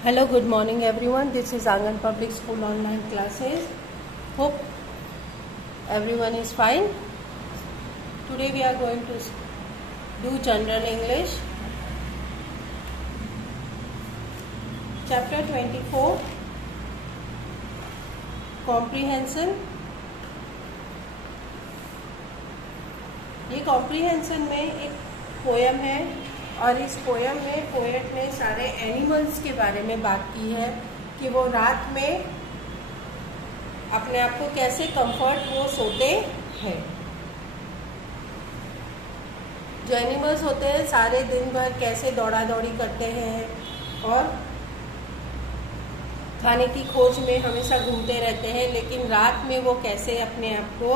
Hello, good morning everyone. This is Angan Public School online classes. Hope everyone is fine. Today we are going to do General English. Chapter 24, Comprehension. ये comprehension में एक poem है और इस poem में poet ने सारे animals के बारे में बात की है कि वो रात में अपने आप को कैसे कंफर्ट वो सोते हैं। जो एनिमल्स होते हैं सारे दिन भर कैसे दौड़ा दौड़ी करते हैं और खाने की खोज में हमेशा घूमते रहते हैं, लेकिन रात में वो कैसे अपने आप को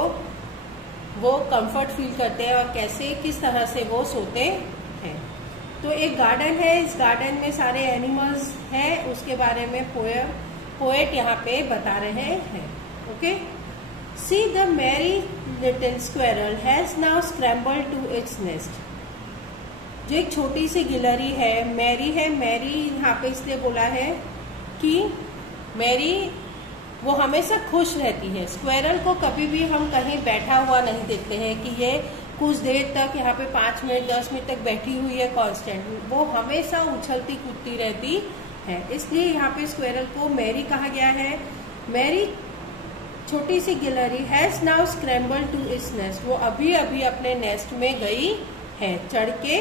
वो कंफर्ट फील करते हैं और कैसे किस तरह से वो सोते हैं। तो एक गार्डन है, इस गार्डन में सारे एनिमल्स हैं, उसके बारे में पोएट यहाँ पे बता रहे हैं। Okay, see the merry little squirrel has now scrambled to its nest. जो एक छोटी सी गिलहरी है, मैरी यहाँ पे इसलिए बोला है कि मैरी वो हमेशा खुश रहती है। स्क्वेरल को कभी भी हम कहीं बैठा हुआ नहीं देखते हैं कि ये कुछ देर तक यहाँ पे 5 मिनट 10 मिनट तक बैठी हुई है कांस्टेंट, वो हमेशा उछलती कूदती रहती है। इसलिए यहाँ पे स्क्वेरल को मैरी कहा गया है। मैरी छोटी सी गिलहरी has now scramble to its nest. वो अभी अभी अपने नेस्ट में गई है, चढ़ के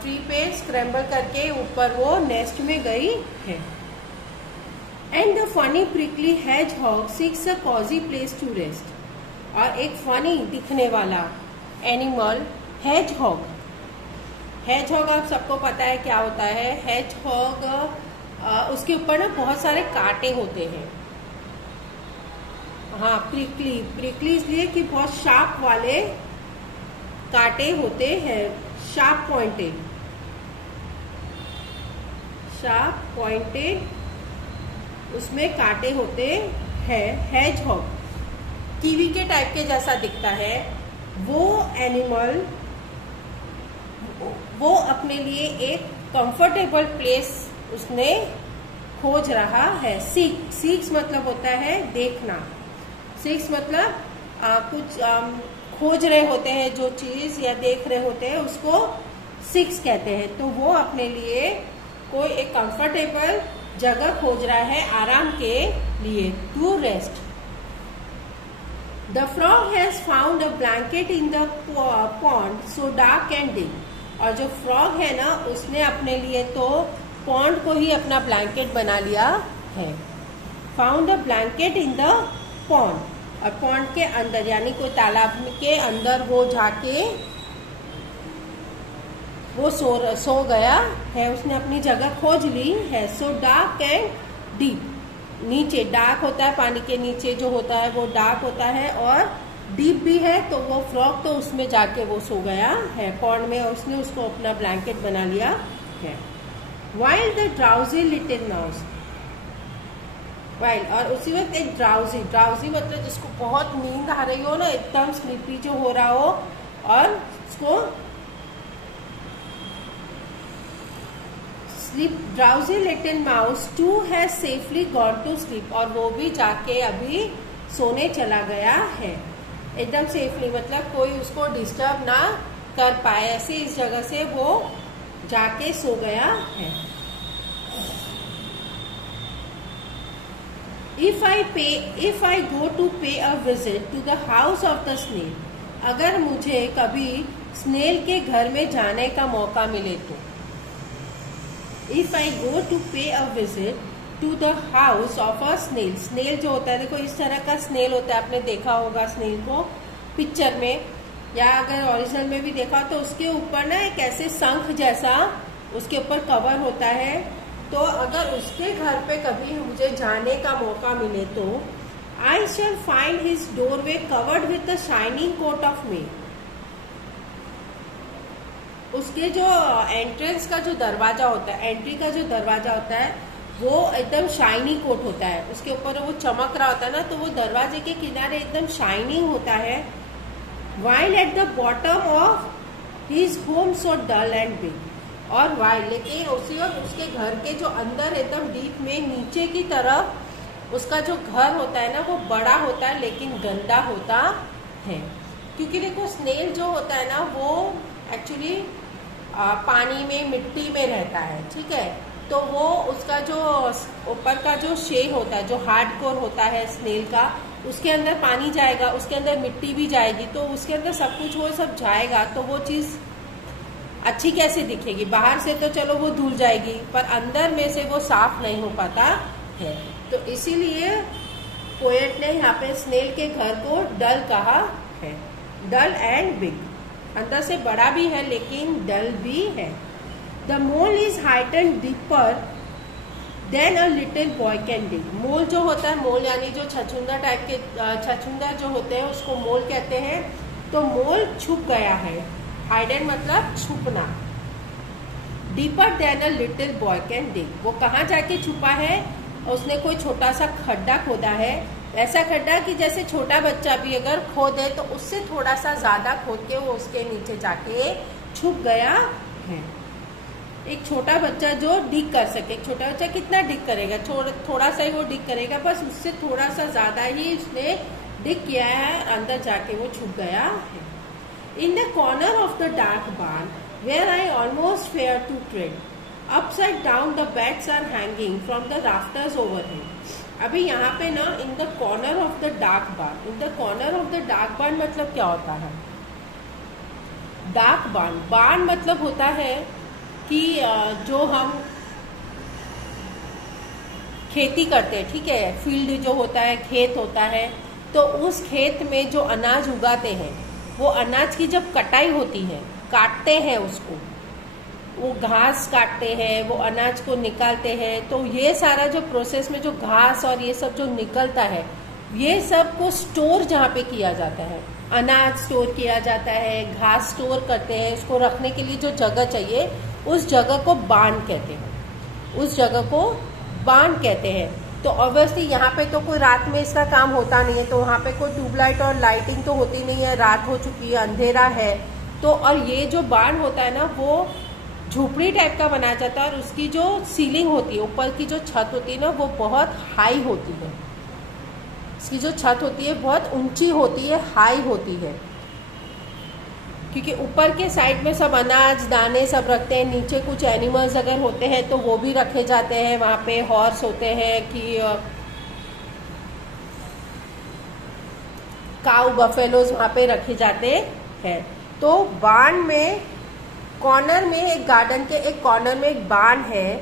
ट्री पे स्क्रैम्बल करके ऊपर वो नेस्ट में गई है। And the funny prickly hedgehog seeks a cozy place to rest. और एक फनी दिखने वाला एनिमल hedgehog आप सबको पता है क्या होता है। hedgehog उसके ऊपर ना बहुत सारे कांटे होते हैं। हाँ, प्रिकली इसलिए कि बहुत शार्प वाले कांटे होते हैं, शार्प पॉइंटेड उसमें कांटे होते हैं। hedgehog कीवी के टाइप के जैसा दिखता है। वो एनिमल वो अपने लिए एक कंफर्टेबल प्लेस उसने खोज रहा है। सीक्स मतलब होता है देखना। सीक्स मतलब कुछ खोज रहे होते हैं, जो चीज या देख रहे होते हैं उसको सीक्स कहते हैं। तो वो अपने लिए कोई एक कंफर्टेबल जगह खोज रहा है आराम के लिए, to rest. The frog has found a blanket in the pond so dark and deep. और जो फ्रॉग है ना, उसने अपने लिए तो पॉन्ड को ही अपना ब्लैंकेट बना लिया है। Found a blanket in the pond, और पॉन्ड के अंदर यानी कोई तालाब के अंदर वो जाके वो सो गया है, उसने अपनी जगह खोज ली है। सो डार्क एंड डीप, नीचे डार्क होता है, पानी के नीचे जो होता है वो डार्क होता है, और डीप भी है। तो वो फ्रॉग तो उसमें जाके वो सो गया है पॉन्ड में, और उसने उसको अपना ब्लैंकेट बना लिया है। While the drowsy little mouse, while और उसी वक्त एक ड्राउजी मतलब जिसको बहुत नींद आ रही हो ना, एकदम स्लीपी जो हो रहा हो, और उसको drowsy little mouse too has safely gone to sleep. और वो भी जाके अभी सोने चला गया है, एकदम सेफली मतलब कोई उसको डिस्टर्ब ना कर पाए, ऐसे इस जगह से वो जाके सो गया है। If I go to pay a visit to the house of the snail, अगर मुझे कभी स्नेल के घर में जाने का मौका मिले तो। If I go to pay a visit to the house of a snail, snail जो होता है, देखो इस तरह का स्नेल होता है, आपने देखा होगा स्नेल को पिक्चर में, या अगर ओरिजिनल में भी देखा तो उसके ऊपर ना एक ऐसे शंख जैसा उसके ऊपर कवर होता है। तो अगर उसके घर पे कभी मुझे जाने का मौका मिले तो I shall find his doorway covered with a shining coat of mail. उसके जो एंट्रेंस का जो दरवाजा होता है, एंट्री का जो दरवाजा होता है, वो एकदम शाइनी कोट होता है, उसके ऊपर वो चमक रहा होता है ना, तो वो दरवाजे के किनारे एकदम शाइनिंग होता है। While at the bottom of his home so dull and big, और वाइड, लेकिन उसी और उसके घर के जो अंदर एकदम डीप में नीचे की तरफ उसका जो घर होता है ना वो बड़ा होता है लेकिन गंदा होता है। क्योंकि देखो स्नेल जो होता है ना वो एक्चुअली पानी में मिट्टी में रहता है, ठीक है। तो वो उसका जो ऊपर का जो शेल होता है, जो हार्ड कोर होता है स्नेल का, उसके अंदर पानी जाएगा, उसके अंदर मिट्टी भी जाएगी, तो उसके अंदर सब कुछ वो सब जाएगा, तो वो चीज़ अच्छी कैसे दिखेगी। बाहर से तो चलो वो धुल जाएगी पर अंदर में से वो साफ नहीं हो पाता है। तो इसीलिए पोएट ने यहाँ पे स्नेल के घर को डल कहा है। डल एंड बिग, अंदर से बड़ा भी है लेकिन डल भी है। The mole is hidden deeper than a little boy can dig. Mole जो होता है, मोल यानी जो छछूंदर टाइप के छछूंदर जो होते हैं उसको मोल कहते हैं। तो मोल छुप गया है, हाइडेन मतलब छुपना। Deeper than a little boy can dig, वो कहाँ जाके छुपा है, उसने कोई छोटा सा खड्डा खोदा है, ऐसा खड्डा कि जैसे छोटा बच्चा भी अगर खोदे तो उससे थोड़ा सा ज्यादा खोद के वो उसके नीचे जाके छुप गया है। एक छोटा बच्चा जो डिग कर सके, छोटा बच्चा कितना डिग करेगा, थोड़ा सा ही वो डिग करेगा, बस उससे थोड़ा सा ज्यादा ही उसने डिग किया है, अंदर जाके वो छुप गया है। In the corner of the dark barn, where I almost fear to tread, upside down the bats are hanging from the rafters overhead. अभी यहाँ पे ना in the corner of the dark barn, in the corner of the dark barn मतलब क्या होता है? dark barn, barn मतलब होता है कि जो हम खेती करते हैं, ठीक है, फील्ड जो होता है, खेत होता है, तो उस खेत में जो अनाज उगाते हैं, वो अनाज की जब कटाई होती है, काटते हैं उसको, वो घास काटते हैं, वो अनाज को निकालते हैं, तो ये सारा जो प्रोसेस में जो घास और ये सब जो निकलता है, ये सब को स्टोर जहाँ पे किया जाता है, अनाज स्टोर किया जाता है, घास स्टोर करते हैं, उसको रखने के लिए जो जगह चाहिए उस जगह को बार्न कहते हैं, उस जगह को बार्न कहते हैं। तो ऑब्वियसली यहाँ पे तो कोई रात में इसका काम होता नहीं है, तो वहाँ पे कोई ट्यूबलाइट और लाइटिंग तो होती नहीं है, रात हो चुकी है, अंधेरा है, तो और ये जो बार्न होता है ना वो झोपड़ी टाइप का बनाया जाता है और उसकी जो सीलिंग होती है, ऊपर की जो छत होती है ना वो बहुत हाई होती है, इसकी जो छत होती है बहुत ऊंची होती है, हाई होती है, क्योंकि ऊपर के साइड में सब अनाज दाने सब रखते हैं, नीचे कुछ एनिमल्स अगर होते हैं तो वो भी रखे जाते हैं, वहाँ पे हॉर्स होते हैं कि काऊ बफेलोज वहाँ पे रखे जाते हैं। तो बार्न में कॉर्नर में एक गार्डन के एक कॉर्नर में एक बार्न है,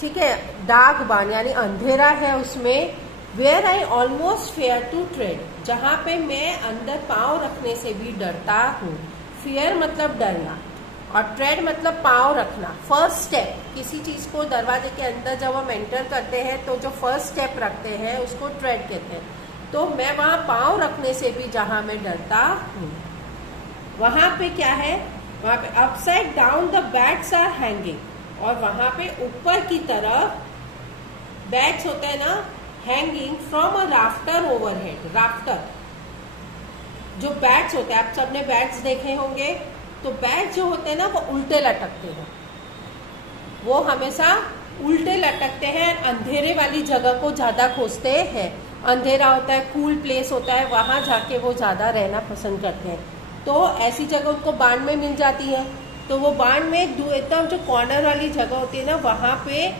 ठीक है, डार्क बार्न यानी अंधेरा है उसमें। Where I almost fear to tread, जहाँ पे मैं अंदर पाँव रखने से भी डरता हूँ। फेयर मतलब डरना और ट्रेड मतलब पाँव रखना। फर्स्ट स्टेप, किसी चीज को दरवाजे के अंदर जब हम एंटर करते हैं तो जो फर्स्ट स्टेप रखते हैं उसको ट्रेड कहते हैं। तो मैं वहाँ पाँव रखने से भी जहाँ मैं डरता हूँ, वहां पे क्या है, वहां पे upside down the bats are hanging, और वहां पे ऊपर की तरफ बैट्स होते हैं ना, hanging from a rafter overhead. Rafter जो बैट्स होते हैं, आप सबने बैट्स देखे होंगे, तो बैट्स जो होते हैं ना वो उल्टे लटकते हैं, वो हमेशा उल्टे लटकते हैं, अंधेरे वाली जगह को ज्यादा खोजते हैं। अंधेरा होता है, कूल प्लेस होता है, वहां जाके वो ज्यादा रहना पसंद करते हैं। तो ऐसी जगह उनको बार्न में मिल जाती है, तो वो बार्न में एकदम जो कॉर्नर वाली जगह होती है ना वहां पे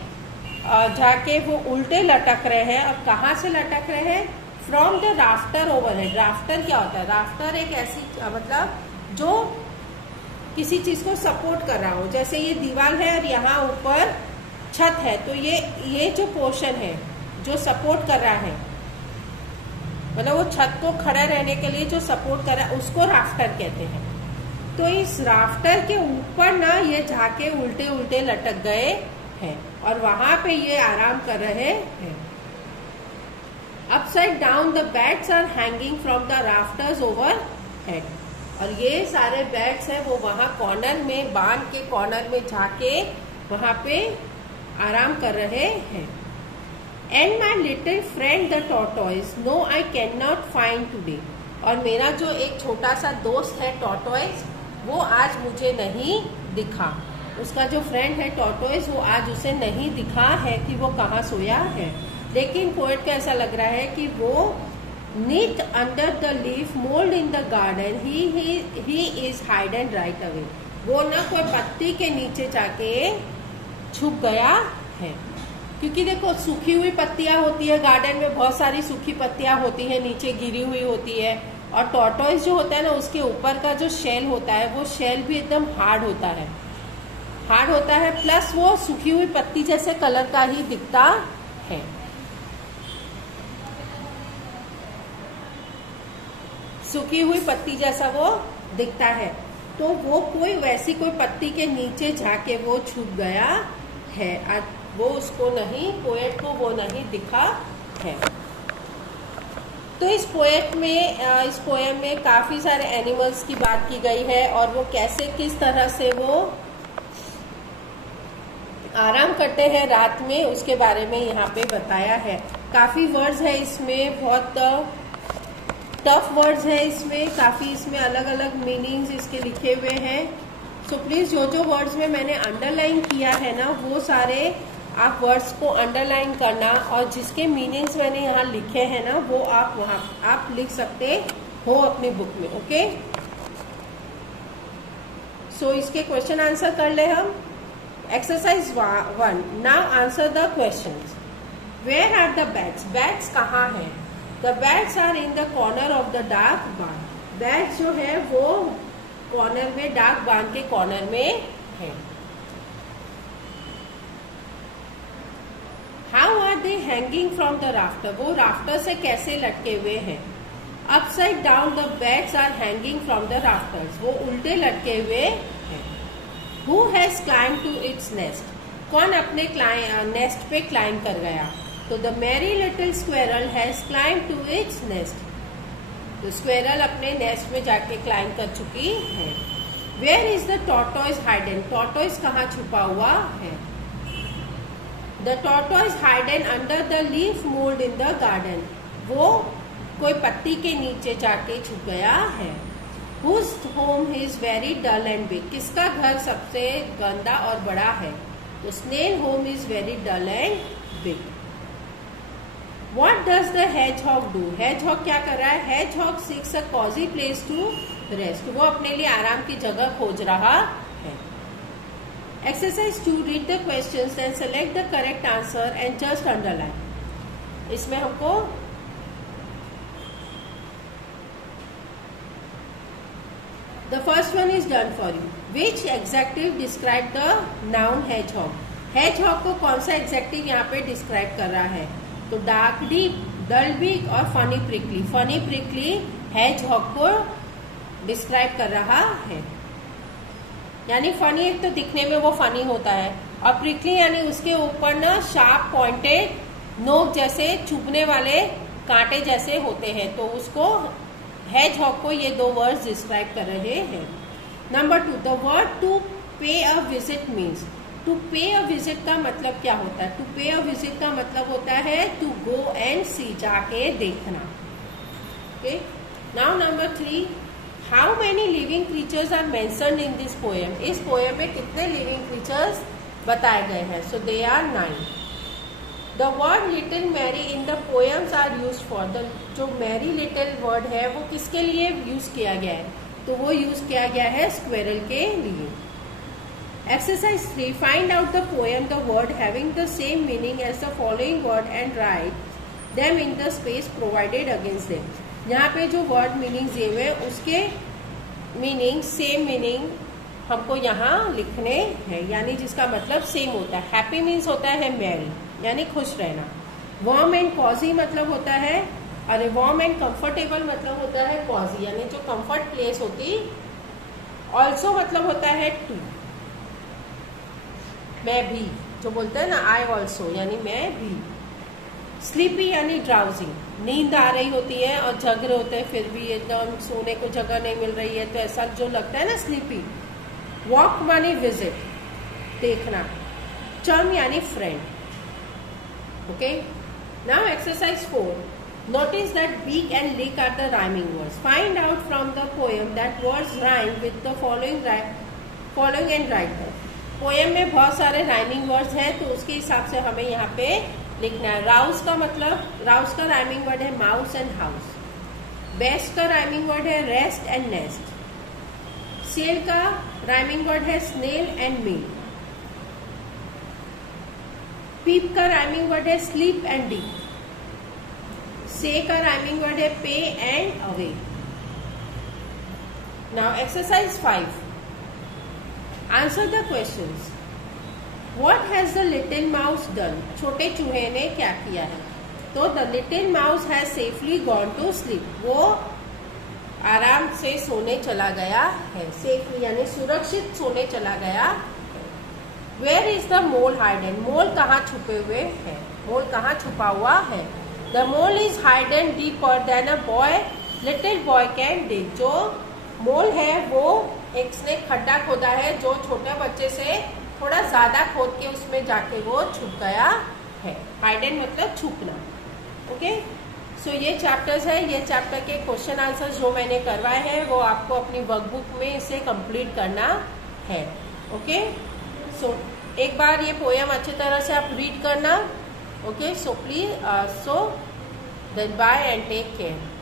जाके वो उल्टे लटक रहे हैं। और कहाँ से लटक रहे हैं? From the rafter overhead. Rafter क्या होता है? राफ्टर एक ऐसी मतलब जो किसी चीज को सपोर्ट कर रहा हो, जैसे ये दीवार है और यहाँ ऊपर छत है, तो ये जो पोर्शन है जो सपोर्ट कर रहा है, मतलब वो छत को खड़ा रहने के लिए जो सपोर्ट कर रहा है, उसको राफ्टर कहते हैं। तो इस राफ्टर के ऊपर ना ये झाके उल्टे उल्टे लटक गए हैं और वहां पे ये आराम कर रहे हैं। Upside down the bats are hanging from the rafters overhead, और ये सारे बैट्स है वो वहां कॉर्नर में, बांध के कॉर्नर में जाके वहां पे आराम कर रहे हैं। And my little friend the tortoise no I cannot find today, और मेरा जो एक छोटा सा दोस्त है टॉर्टोइज, वो आज मुझे नहीं दिखा। उसका जो फ्रेंड है टॉर्टोइज, वो आज उसे नहीं दिखा है कि वो कहाँ सोया है, लेकिन पोएट को ऐसा लग रहा है कि वो neath under the leaf mould in the garden he is hide and right away. वो ना कोई पत्ती के नीचे जाके छुप गया है, क्योंकि देखो सूखी हुई पत्तियां होती है गार्डन में, बहुत सारी सूखी पत्तियां होती है नीचे गिरी हुई होती है, और टॉर्टोइज जो होता है ना उसके ऊपर का जो शेल होता है वो शेल भी एकदम हार्ड होता है, प्लस वो सूखी हुई पत्ती जैसे कलर का ही दिखता है। सूखी हुई पत्ती जैसा वो दिखता है, तो वो कोई वैसी कोई पत्ती के नीचे जाके वो छुप गया है, वो उसको नहीं, पोएट को वो नहीं दिखा है। तो इस पोएम में काफी सारे एनिमल्स की बात की गई है, और वो कैसे किस तरह से वो आराम करते हैं रात में, उसके बारे में यहाँ पे बताया है। काफी वर्ड्स है इसमें, बहुत टफ वर्ड्स है इसमें, काफी इसमें अलग अलग मीनिंग्स इसके लिखे हुए हैं। सो प्लीज जो वर्ड्स में मैंने अंडरलाइन किया है ना, वो सारे आप वर्ड्स को अंडरलाइन करना, और जिसके मीनिंग्स मैंने यहाँ लिखे हैं ना वो आप वहां आप लिख सकते हो अपनी बुक में। ओके, सो इसके क्वेश्चन आंसर कर ले हम। Exercise 1, now answer the questions. Where are the bats? Bats कहाँ है? The bats are in the corner of the dark barn. Bats जो है वो कॉर्नर में, डार्क बार्न के कॉर्नर में है। How are they hanging from the rafter? वो राफ्टर से कैसे लटके हुए हैं? Upside down the bats are hanging from the rafters. वो उल्टे लटके हुए हैं। Who has climb to its nest? कौन अपने नेस्ट पे क्लाइंब कर गया? तो the merry little squirrel has climb to its nest. तो स्क्वेरल अपने नेस्ट में जाके क्लाइंब कर चुकी है। Where is the tortoise hidden? Tortoise कहाँ छुपा हुआ है? The tortoise hidden under the leaf mould in the garden. वो कोई पत्ती के नीचे जाके छुप गया है। Whose home is very dull and big? किसका घर सबसे गंदा और बड़ा है? तो snail home is very dull and big. What does the hedgehog do? Hedgehog क्या कर रहा है? Hedgehog seeks a cozy place to rest. वो अपने लिए आराम की जगह खोज रहा है। Exercise 2, read the questions and select the correct answer and just underline. इसमें हमको the first one is done for you. Which adjective describe the noun hedgehog? Hedgehog को कौन सा adjective यहाँ पे describe कर रहा है? तो डार्क डीप, डल बिग और funny prickly. Funny prickly hedgehog को डिस्क्राइब कर रहा है। यानी फनी एक तो दिखने में वो फनी होता है, और प्रिकली यानी उसके ऊपर ना शार्प पॉइंटेड नोक जैसे चुभने वाले कांटे जैसे होते हैं, तो उसको हेजहॉग को ये दो वर्ड्स डिस्क्राइब कर रहे हैं। Number 2, the word to pay a visit means. To pay a visit का मतलब क्या होता है? टू पे अ विजिट का मतलब होता है टू गो एंड सी, जाके देखना। Okay, now number 3, how many living creatures are mentioned in this poem? इस पोएम में कितने लिविंग क्रीचर्स बताए गए हैं? So they are 9। The word little Mary in the poems are use for the, जो Mary little word है वो किसके लिए यूज किया गया है? तो वो यूज किया गया है स्क्वेरल के लिए। Exercise 3, find out the poem the word having the same meaning as the following word and write them in the space provided against them. यहाँ पे जो वर्ड मीनिंग दिए हुए उसके मीनिंग, सेम मीनिंग हमको यहाँ लिखने हैं, यानी जिसका मतलब सेम होता है। हैप्पी मीन्स होता है मैरी, यानी खुश रहना। वार्म एंड कॉजी मतलब होता है, और वार्म एंड कंफर्टेबल मतलब होता है कॉजी, यानी जो कंफर्ट प्लेस होती। ऑल्सो मतलब होता है टू, मैं भी, जो बोलते हैं ना आई ऑल्सो, यानी मैं भी। स्लीपी यानी ड्राउजिंग, नींद आ रही होती है और जग रहे होते हैं फिर भी एकदम सोने को जगह नहीं मिल रही है, तो ऐसा जो लगता है ना स्लीपी। वॉक मानी विजिट, देखना। चम यानी friend. Okay, now exercise 4, notice that beak and lick are the rhyming words. Find out from the poem that words rhyme with the following and write them. Poem में बहुत सारे rhyming words हैं, तो उसके हिसाब से हमें यहाँ पे लिखना है। राउस का मतलब, राउस का राइमिंग वर्ड है माउस एंड हाउस। बेस्ट का राइमिंग वर्ड है रेस्ट एंड नेस्ट। सेल का राइमिंग वर्ड है स्नेल एंड मील। पीप का राइमिंग वर्ड है स्लीप एंड डीप। से का राइमिंग वर्ड है पे and away. Now exercise 5, answer the questions. What has the little mouse done? छोटे चूहे ने क्या किया है? तो the little mouse has safely gone to sleep. वो आराम से सोने चला गया है। सेफली यानी सुरक्षित सोने चला गया। Where is the mole hidden? मोल कहाँ छुपे हुए हैं? मोल कहाँ छुपा हुआ है? The mole is hidden deeper than a boy, little boy can dig. जो मोल है वो एक ने खड्डा खोदा है जो छोटे बच्चे से थोड़ा ज्यादा खोद के उसमें जाके वो छुप गया है। हाइडन मतलब छुपना। ओके, सो ये चैप्टर्स है। ये चैप्टर के क्वेश्चन आंसर जो मैंने करवाए हैं वो आपको अपनी वर्कबुक में इसे कंप्लीट करना है। ओके, सो एक बार ये पोएम अच्छी तरह से आप रीड करना। Okay, so please, so then bye and take care.